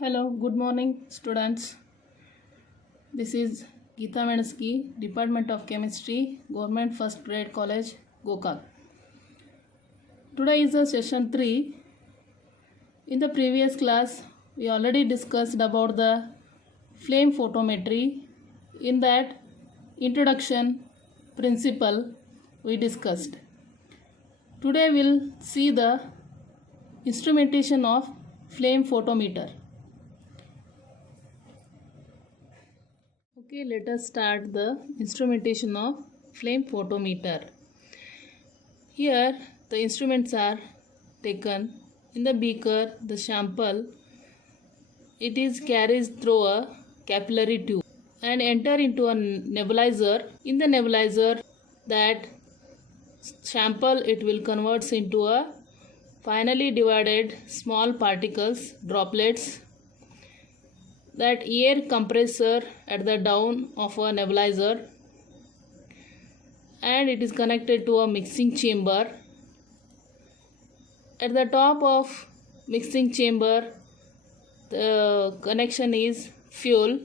Hello, good morning, students. This is Geeta Menaski, Department of Chemistry, Government First Grade College, Gokak. Today is a session 3. In the previous class, we already discussed about the flame photometry. In that introduction principle, we discussed. Today we'll see the instrumentation of flame photometer. Okay, let us start the instrumentation of flame photometer. Here the instruments are taken in the beaker, the sample. It is carried through a capillary tube and enter into a nebulizer. In the nebulizer, that sample it will converts into a finely divided small particles, droplets. That air compressor at the down of a nebulizer, and it is connected to a mixing chamber. At the top of mixing chamber, the connection is fuel.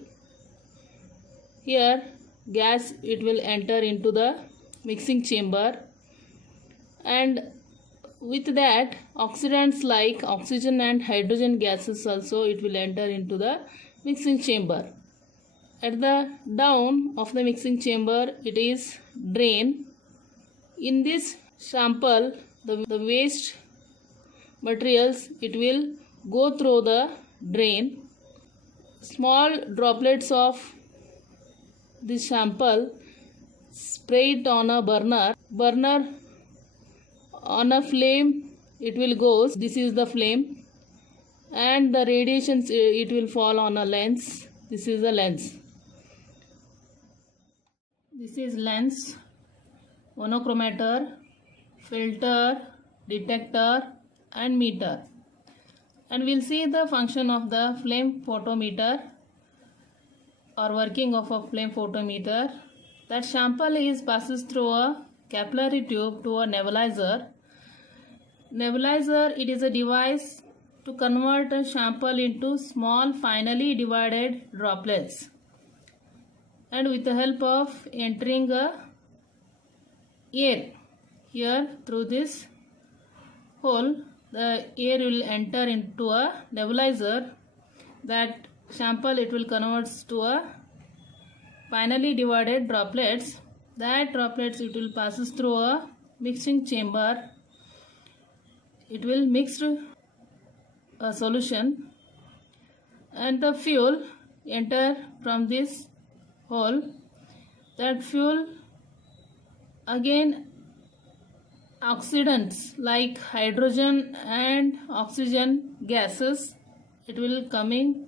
Here gas it will enter into the mixing chamber, and with that oxidants like oxygen and hydrogen gases also it will enter into the mixing chamber. At the down of the mixing chamber it is drain. In this sample the waste materials it will go through the drain. Small droplets of this sample sprayed on a burner on a flame it will go. This is the flame, and the radiations it will fall on a lens. This is the lens. This is lens, monochromator, filter, detector and meter. And we'll see the function of the flame photometer or working of a flame photometer. That sample is passes through a capillary tube to a nebulizer. Nebulizer it is a device to convert a sample into small finely divided droplets, and with the help of entering a air here through this hole, the air will enter into a nebulizer. That sample it will converts to a finely divided droplets. That droplets it will passes through a mixing chamber. It will mix a solution, and the fuel enter from this hole. That fuel again oxidants like hydrogen and oxygen gases it will coming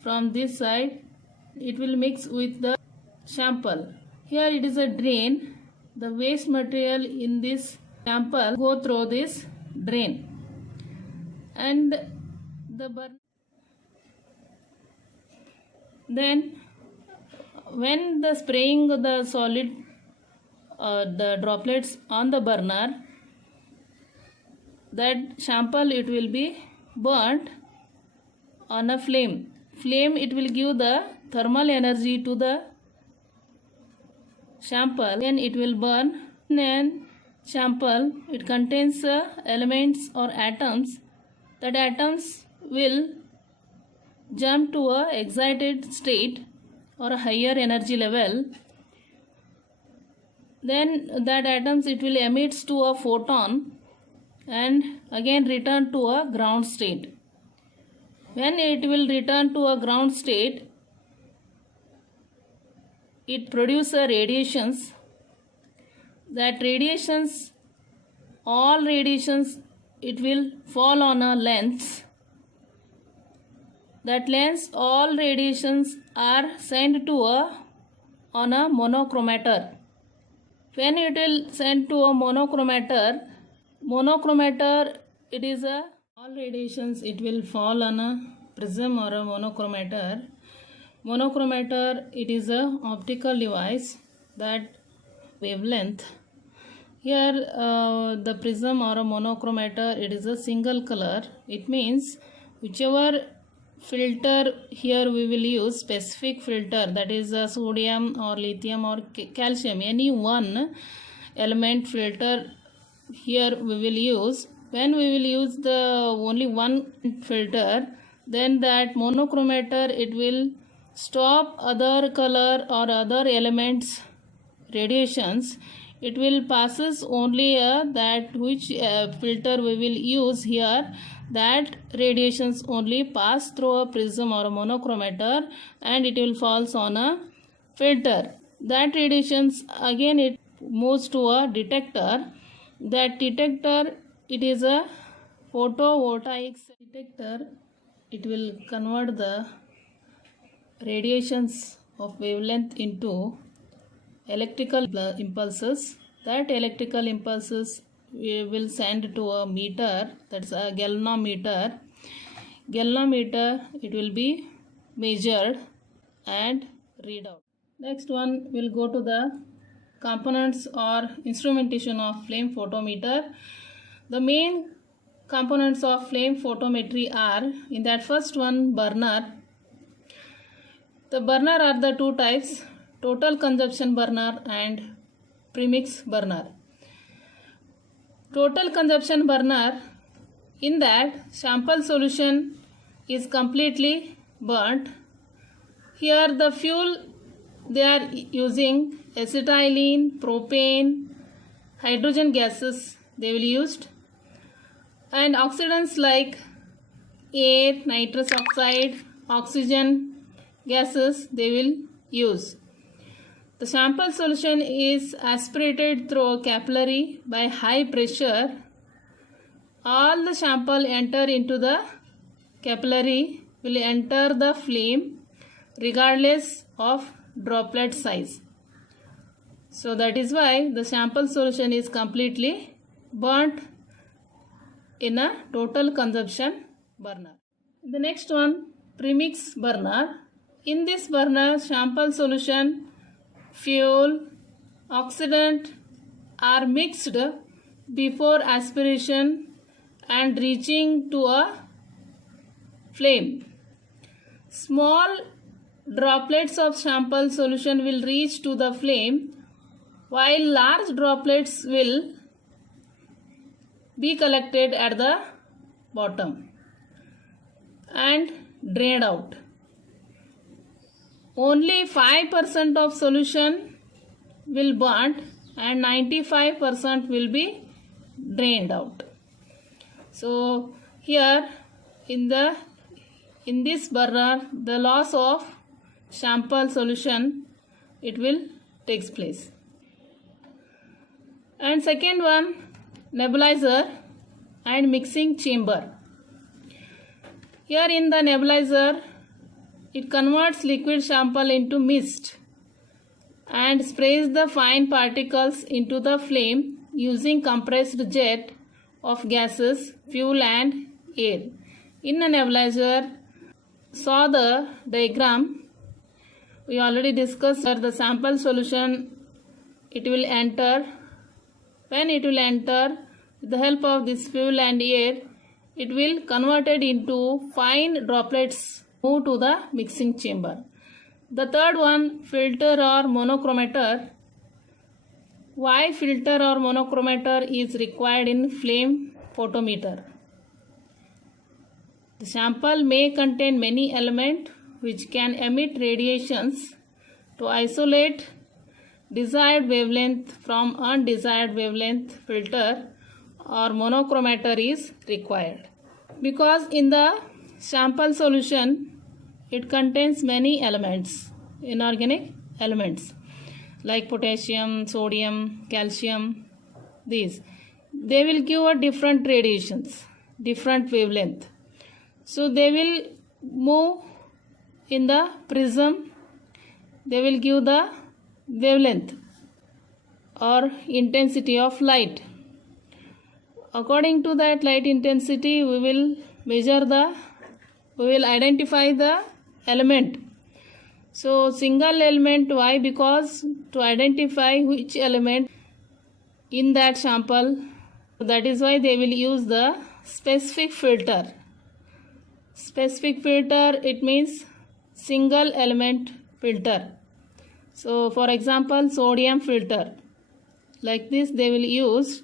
from this side. It will mix with the sample. Here it is a drain. The waste material in this sample go through this drain, and then when the spraying the solid the droplets on the burner, that sample it will be burnt on a flame. It will give the thermal energy to the sample, then it will burn. Then sample it contains elements or atoms. That atoms will jump to a excited state or a higher energy level. Then that atoms it will emit to a photon and again return to a ground state. When it will return to a ground state, it produces radiations. That radiations, all radiations it will fall on a lens. That lens, all radiations are sent to on a monochromator. When it will send to a monochromator it is a all radiations it will fall on a prism or a monochromator. Monochromator it is a optical device that wavelength. Here the prism or a monochromator it is a single color. It means whichever filter, here we will use specific filter, that is sodium or lithium or calcium, any one element filter here we will use. When we will use the only one filter, then that monochromator, it will stop other color or other elements radiations. It will passes only that which filter we will use here, that radiations only pass through a prism or a monochromator and it will falls on a filter. That radiations again it moves to a detector. That detector, it is a photovoltaic detector. It will convert the radiations of wavelength into electrical impulses. That electrical impulses we will send to a meter, that's a galvanometer. Galvanometer, it will be measured and read out. Next one, we'll go to the components or instrumentation of flame photometer. The main components of flame photometry are, in that first one, burner. The burner are the two types, total consumption burner and premix burner. Total consumption burner, in that sample solution is completely burnt. Here the fuel they are using acetylene, propane, hydrogen gases they will used, and oxidants like air, nitrous oxide, oxygen gases they will use. The sample solution is aspirated through a capillary by high pressure. All the sample enter into the capillary will enter the flame regardless of droplet size. So that is why the sample solution is completely burnt in a total consumption burner. The next one, premix burner. In this burner, sample solution, fuel, oxidant are mixed before aspiration and reaching to a flame. Small droplets of sample solution will reach to the flame, while large droplets will be collected at the bottom and drained out. Only 5% of solution will burnt and 95% will be drained out. So here in this burner, the loss of sample solution, it will takes place. And second one, nebulizer and mixing chamber. Here in the nebulizer, it converts liquid sample into mist and sprays the fine particles into the flame using compressed jet of gases, fuel and air. In a nebulizer, saw the diagram, we already discussed that the sample solution, it will enter. When it will enter, with the help of this fuel and air, it will converted into fine droplets, move to the mixing chamber. The third one, filter or monochromator. Why filter or monochromator is required in flame photometer? The sample may contain many elements which can emit radiations. To isolate desired wavelength from undesired wavelength, filter or monochromator is required. Because in the sample solution, it contains many elements, inorganic elements like potassium, sodium, calcium, these. They will give a different radiations, different wavelength. So they will move in the prism, they will give the wavelength or intensity of light. According to that light intensity, we will identify the element. So single element, why? Because to identify which element in that sample, that is why they will use the specific filter. Specific filter, it means single element filter. So for example, sodium filter. Like this they will use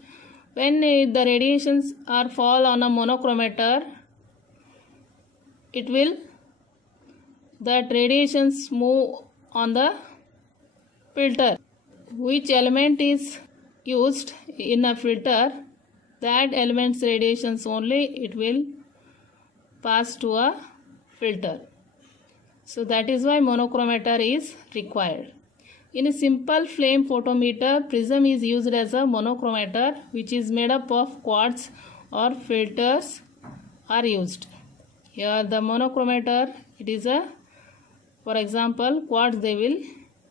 when the radiations are fall on a monochromator. It will, that radiations move on the filter. Which element is used in a filter, that element's radiations only it will pass to a filter. So that is why monochromator is required. In a simple flame photometer, prism is used as a monochromator, which is made up of quartz or filters are used. Here the monochromator, it is a, for example, quartz they will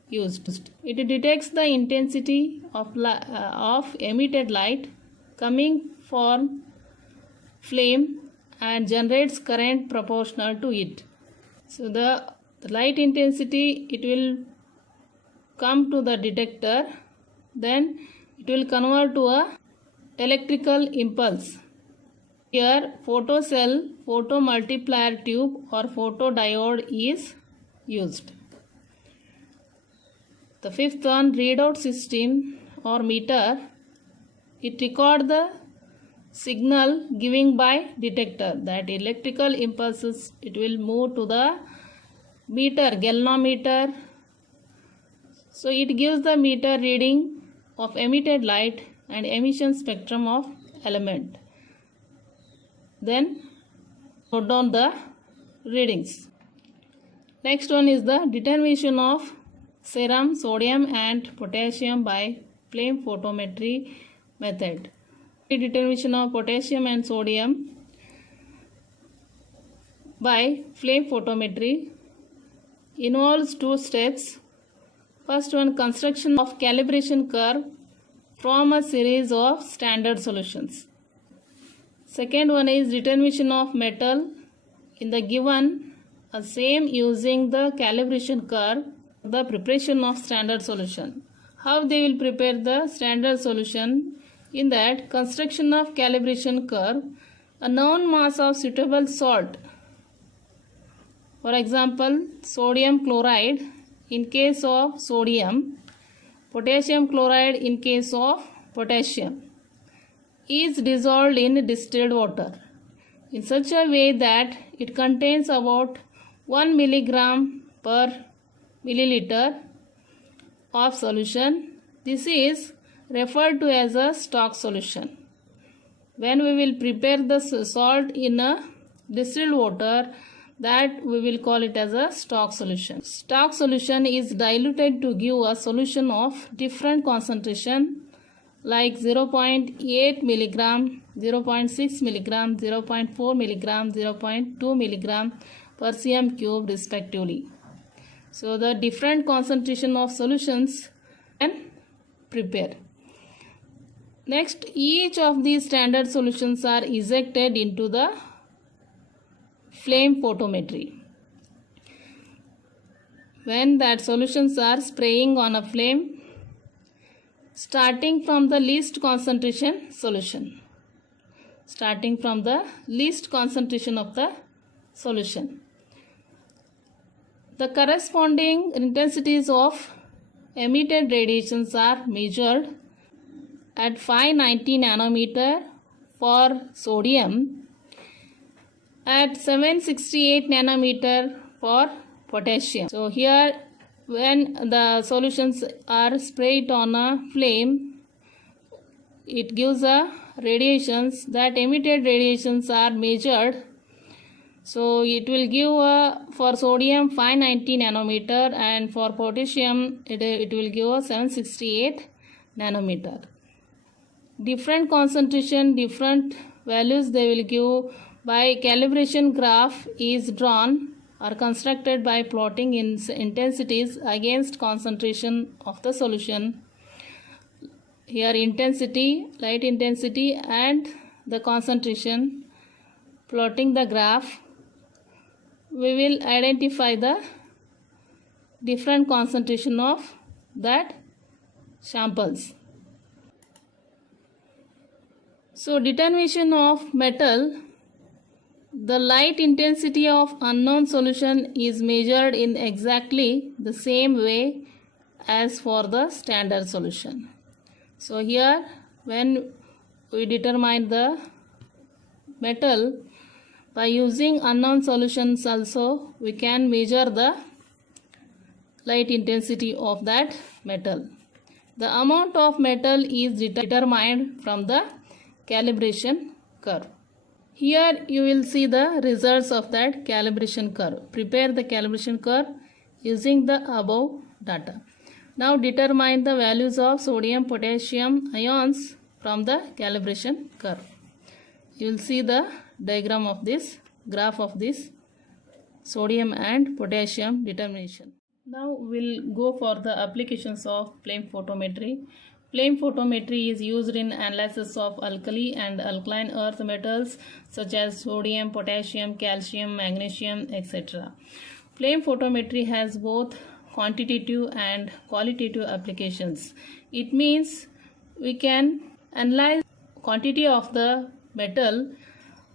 use. It detects the intensity of emitted light coming from flame and generates current proportional to it. So the light intensity, it will come to the detector, then it will convert to a electrical impulse. Here photocell, photomultiplier tube or photodiode is used. The fifth one, readout system or meter. It records the signal giving by detector, that electrical impulses it will move to the meter, galvanometer. So it gives the meter reading of emitted light and emission spectrum of element. Then note down the readings. Next one is the determination of serum, sodium and potassium by flame photometry method. The determination of potassium and sodium by flame photometry involves two steps. First one, construction of calibration curve from a series of standard solutions. Second one is determination of metal in the given same using the calibration curve, the preparation of standard solution. How they will prepare the standard solution? In that, construction of calibration curve, a known mass of suitable salt, for example sodium chloride in case of sodium, potassium chloride in case of potassium, is dissolved in distilled water in such a way that it contains about 1 milligram per milliliter of solution. This is referred to as a stock solution. When we will prepare the salt in a distilled water, that we will call it as a stock solution. Stock solution is diluted to give a solution of different concentration like 0.8 milligram, 0.6 milligram, 0.4 milligram, 0.2 milligram per cm cube respectively. So the different concentration of solutions can prepare. Next, each of these standard solutions are ejected into the flame photometry. When that solutions are spraying on a flame, starting from the least concentration solution, starting from the least concentration of the solution. The corresponding intensities of emitted radiations are measured at 590 nanometer for sodium, at 768 nanometer for potassium. So here when the solutions are sprayed on a flame, it gives a radiations, that emitted radiations are measured. So it will give for sodium 590 nanometer and for potassium it will give a 768 nanometer. Different concentration, different values they will give by calibration graph is drawn or constructed by plotting in intensities against concentration of the solution. Here intensity, light intensity and the concentration, plotting the graph, we will identify the different concentration of that samples. So determination of metal The light intensity of unknown solution is measured in exactly the same way as for the standard solution. So here when we determine the metal by using unknown solutions also, we can measure the light intensity of that metal. The amount of metal is determined from the calibration curve. Here you will see the results of that calibration curve. Prepare the calibration curve using the above data. Now determine the values of sodium potassium ions from the calibration curve. You will see the diagram of this, graph of this sodium and potassium determination. Now we'll go for the applications of flame photometry. Flame photometry is used in analysis of alkali and alkaline earth metals such as sodium, potassium, calcium, magnesium, etc. Flame photometry has both quantitative and qualitative applications. It means we can analyze quantity of the metal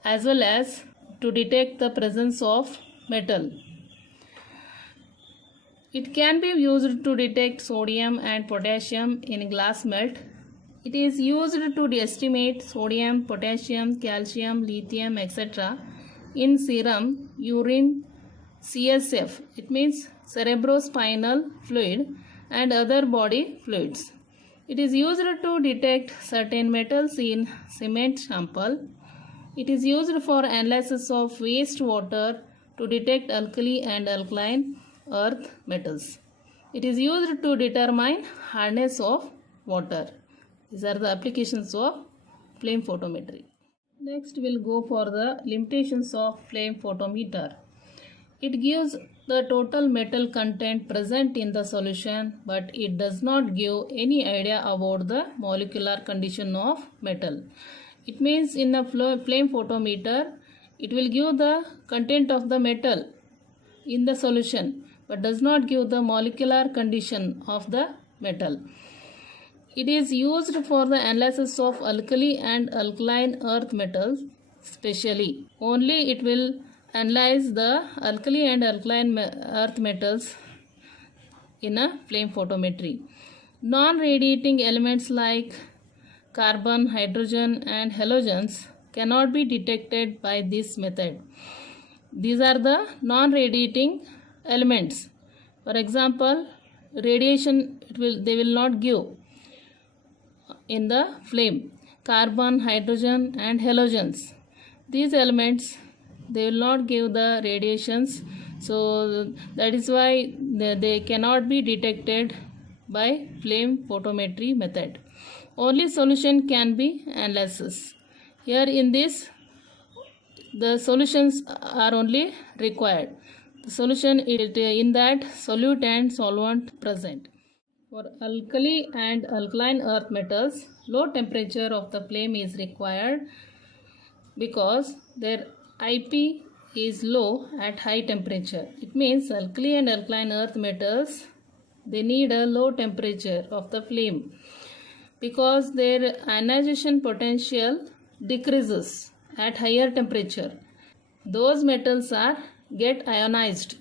as well as to detect the presence of metal. It can be used to detect sodium and potassium in glass melt. It is used to estimate sodium, potassium, calcium, lithium, etc. in serum, urine, CSF, it means cerebrospinal fluid, and other body fluids. It is used to detect certain metals in cement sample. It is used for analysis of wastewater to detect alkali and alkaline earth metals. It is used to determine hardness of water. These are the applications of flame photometry. Next we'll go for the limitations of flame photometer. It gives the total metal content present in the solution, but it does not give any idea about the molecular condition of metal. It means in a flame photometer, it will give the content of the metal in the solution, but does not give the molecular condition of the metal. It is used for the analysis of alkali and alkaline earth metals specially. Only it will analyze the alkali and alkaline earth metals in a flame photometry. Non-radiating elements like carbon, hydrogen and halogens cannot be detected by this method. These are the non-radiating elements. For example, radiation they will not give in the flame. Carbon, hydrogen and halogens. These elements they will not give the radiations, so that is why they cannot be detected by flame photometry method. Only solution can be analysis. Here in this the solutions are only required. The solution is in that solute and solvent present. For alkali and alkaline earth metals, low temperature of the flame is required because their IP is low at high temperature. It means alkali and alkaline earth metals they need a low temperature of the flame because their ionization potential decreases at higher temperature. Those metals get ionized.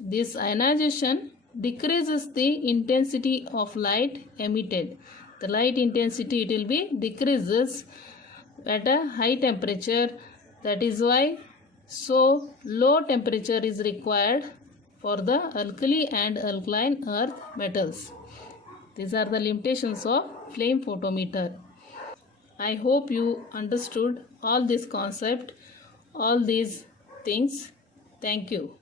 This ionization decreases the intensity of light emitted. The light intensity it will be decreases at a high temperature. That is why so low temperature is required for the alkali and alkaline earth metals. These are the limitations of flame photometer. I hope you understood all this concept, all these things. Thank you.